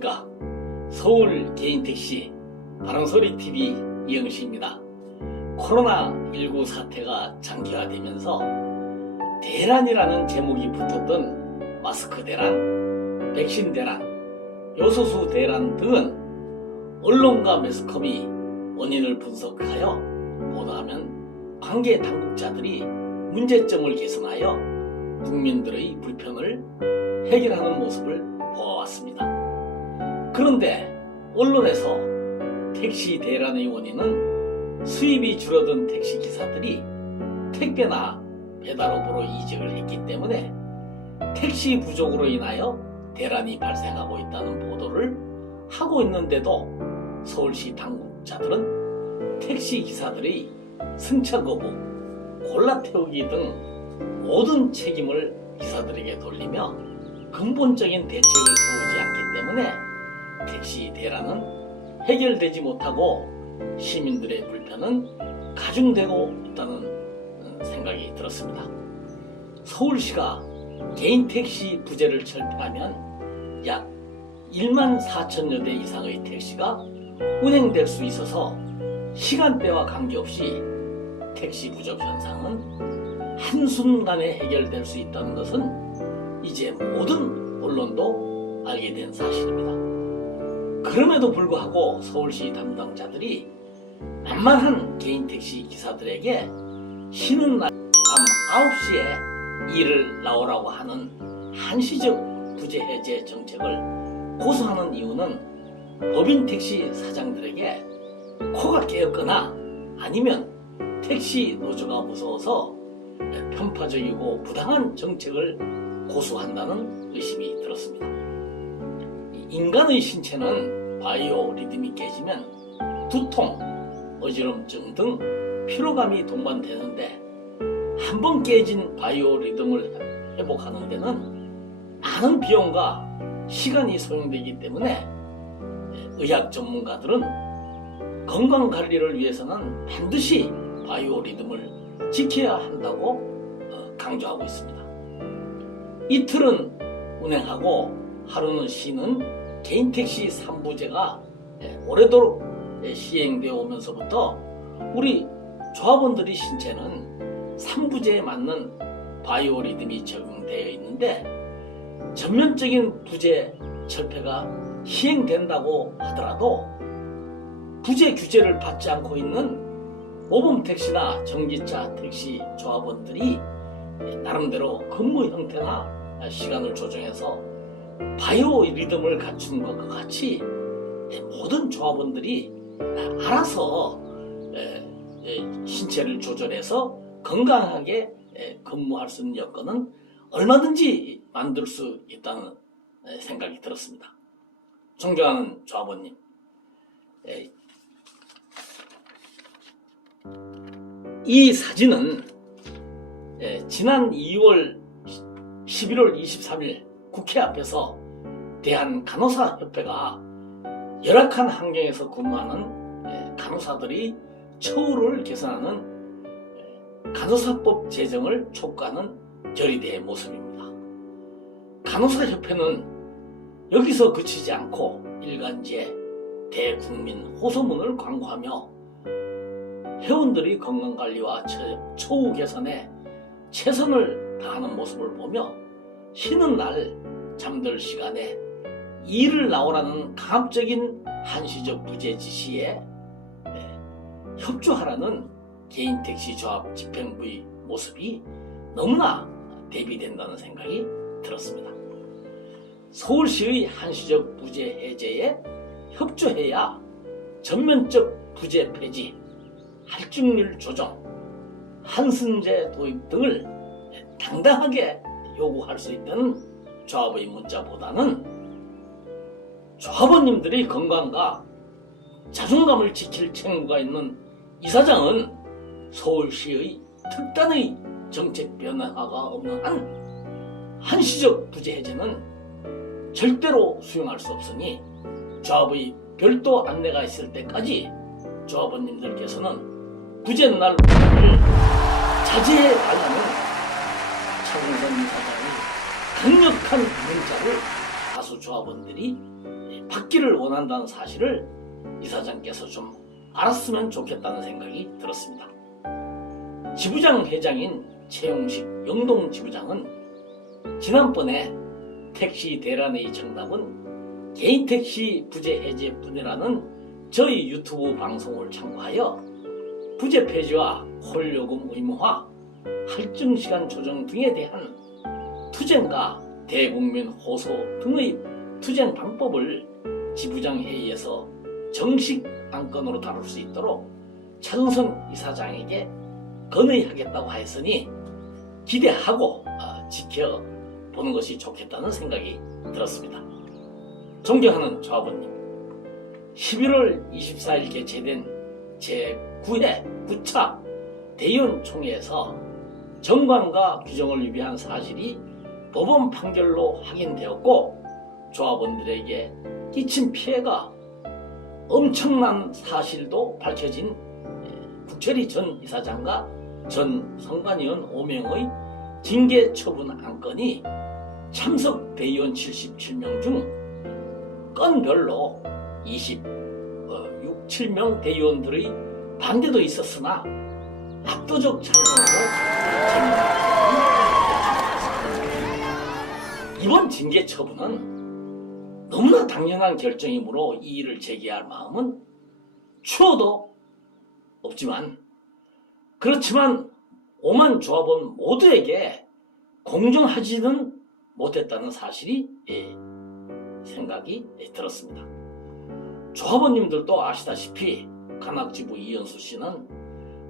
안녕하십니까. 서울 개인택시 바람소리TV 이영식입니다. 코로나19 사태가 장기화되면서 대란이라는 제목이 붙었던 마스크 대란, 백신 대란, 요소수 대란 등은 언론과 매스컴이 원인을 분석하여 보도하면 관계 당국자들이 문제점을 개선하여 국민들의 불편을 해결하는 모습을 보아왔습니다. 그런데 언론에서 택시 대란의 원인은 수입이 줄어든 택시 기사들이 택배나 배달업으로 이직을 했기 때문에 택시 부족으로 인하여 대란이 발생하고 있다는 보도를 하고 있는데도 서울시 당국자들은 택시 기사들의 승차 거부, 골라 태우기 등 모든 책임을 기사들에게 돌리며 근본적인 대책을 세우지 않기 때문에 택시 대란은 해결되지 못하고 시민들의 불편은 가중되고 있다는 어, 생각이 들었습니다. 서울시가 개인 택시 부재를 철폐하면 약 1만 4천여 대 이상의 택시가 운행될 수 있어서 시간대와 관계없이 택시 부족 현상은 한순간에 해결될 수 있다는 것은 이제 모든 언론도 알게 된 사실입니다. 그럼에도 불구하고 서울시 담당자들이 만만한 개인 택시 기사들에게 쉬는 날 밤 9시에 일을 나오라고 하는 한시적 부재 해제 정책을 고수하는 이유는 법인 택시 사장들에게 코가 깨었거나 아니면 택시 노조가 무서워서 편파적이고 부당한 정책을 고수한다는 의심이 들었습니다. 인간의 신체는 바이오 리듬이 깨지면 두통, 어지럼증 등 피로감이 동반되는데 한 번 깨진 바이오 리듬을 회복하는 데는 많은 비용과 시간이 소요되기 때문에 의학 전문가들은 건강 관리를 위해서는 반드시 바이오 리듬을 지켜야 한다고 어, 강조하고 있습니다. 이틀은 운행하고 하루는 쉬는 개인 택시 3부제가 오래도록 시행되어 오면서부터 우리 조합원들이 신체는 3부제에 맞는 바이오 리듬이 적용되어 있는데 전면적인 부재 철폐가 시행된다고 하더라도 부재 규제를 받지 않고 있는 모범 택시나 전기차 택시 조합원들이 나름대로 근무 형태나 시간을 조정해서 바이오 리듬을 갖춘 것과 같이 모든 조합원들이 알아서 신체를 조절해서 건강하게 근무할 수 있는 여건은 얼마든지 만들 수 있다는 생각이 들었습니다. 존경하는 조합원님, 이 사진은 지난 2월 11월 23일 국회 앞에서 대한 간호사 협회가 열악한 환경에서 근무하는 간호사들이 처우를 개선하는 간호사법 제정을 촉구하는 결의대의 모습입니다. 간호사 협회는 여기서 그치지 않고 일간지에 대국민 호소문을 광고하며 회원들이 건강관리와 처우 개선에 최선을 다하는 모습을 보며 쉬는 날 잠들 시간에 일을 나오라는 강압적인 한시적 부재 지시에 협조하라는 개인 택시 조합 집행부의 모습이 너무나 대비된다는 생각이 들었습니다. 서울시의 한시적 부재 해제에 협조해야 전면적 부재 폐지, 할증률 조정, 한승제 도입 등을 당당하게 요구할 수 있다는 조합의 문자보다는 조합원님들의 건강과 자존감을 지킬 책무가 있는 이사장은 서울시의 특단의 정책 변화가 없는 한 한시적 부재 해제는 절대로 수용할 수 없으니 조합의 별도 안내가 있을 때까지 조합원님들께서는 부재 날 자제해 달라는 차공선 이사장이 강력한 문자를 다수 조합원들이 받기를 원한다는 사실을 이사장께서 좀 알았으면 좋겠다는 생각이 들었습니다. 지부장 회장인 최용식 영동 지부장은 지난번에 택시 대란의 정답은 개인 택시 부재 해제 뿐이라는 저희 유튜브 방송을 참고하여 부재 폐지와 홀요금 의무화, 할증 시간 조정 등에 대한 투쟁과 대국민 호소 등의 투쟁 방법을 지부장 회의에서 정식 안건으로 다룰 수 있도록 차은선 이사장에게 건의하겠다고 하였으니 기대하고 어, 지켜보는 것이 좋겠다는 생각이 들었습니다. 존경하는 조합원님, 11월 24일 개최된 제9회 9차 대의원 총회에서 정관과 규정을 위배한 사실이 법원 판결로 확인되었고 조합원들에게 끼친 피해가 엄청난 사실도 밝혀진 국철이 전 이사장과 전 성관위원 5명의 징계 처분 안건이 참석 대의원 77명 중 건별로 26, 7명 대의원들의 반대도 있었으나 압도적 진행됐습니다. 이번 징계 처분은 너무나 당연한 결정이므로 이 일을 제기할 마음은 추워도 없지만 그렇지만 오만 조합원 모두에게 공정하지는 못했다는 사실이 예, 생각이 들었습니다. 조합원님들도 아시다시피 간악지부 이현수 씨는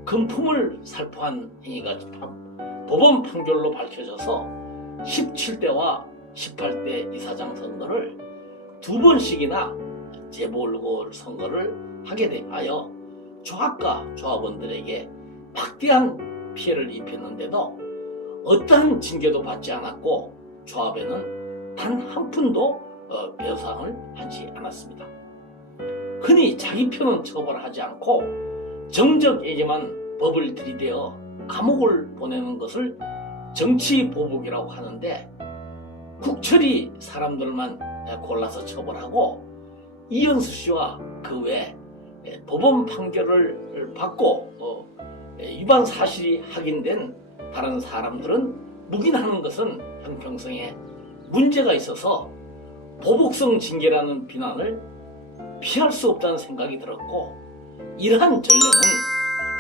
금품을 살포한 행위가 법원 판결로 밝혀져서 17대와 18대 이사장 선거를 두 번씩이나 재보궐 선거를 하게 되하여 조합과 조합원들에게 막대한 피해를 입혔는데도 어떠한 징계도 받지 않았고 조합에는 단 한 푼도 어, 배상을 하지 않았습니다. 흔히 자기 편은 처벌하지 않고 정적에게만 법을 들이대어 감옥을 보내는 것을 정치 보복이라고 하는데 국철이 사람들만 골라서 처벌하고 이현수 씨와 그 외 법원 판결을 받고 어, 위반 사실이 확인된 다른 사람들은 묵인하는 것은 형평성에 문제가 있어서 보복성 징계라는 비난을 피할 수 없다는 생각이 들었고 이러한 전례는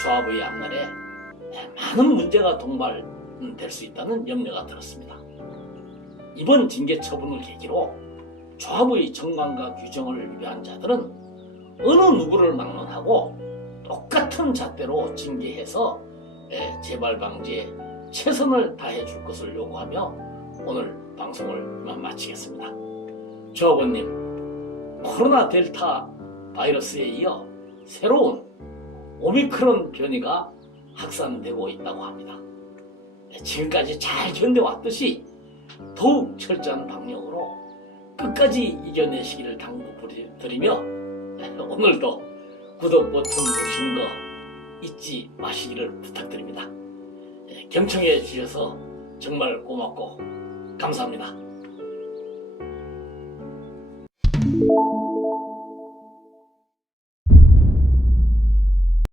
조합의 앞날에 많은 문제가 동발될 수 있다는 염려가 들었습니다. 이번 징계 처분을 계기로 조합의 정관과 규정을 위배한 자들은 어느 누구를 막론하고 똑같은 잣대로 징계해서 예, 재발 방지에 최선을 다해 줄 것을 요구하며 오늘 방송을 마치겠습니다. 조합원님, 코로나 델타 바이러스에 이어 새로운 오미크론 변이가 확산되고 있다고 합니다. 지금까지 잘 견뎌왔듯이 더욱 철저한 방역으로 끝까지 이겨내시기를 당부드리며 오늘도 구독 버튼 누르시는 거 잊지 마시기를 부탁드립니다. 경청해 주셔서 정말 고맙고 감사합니다.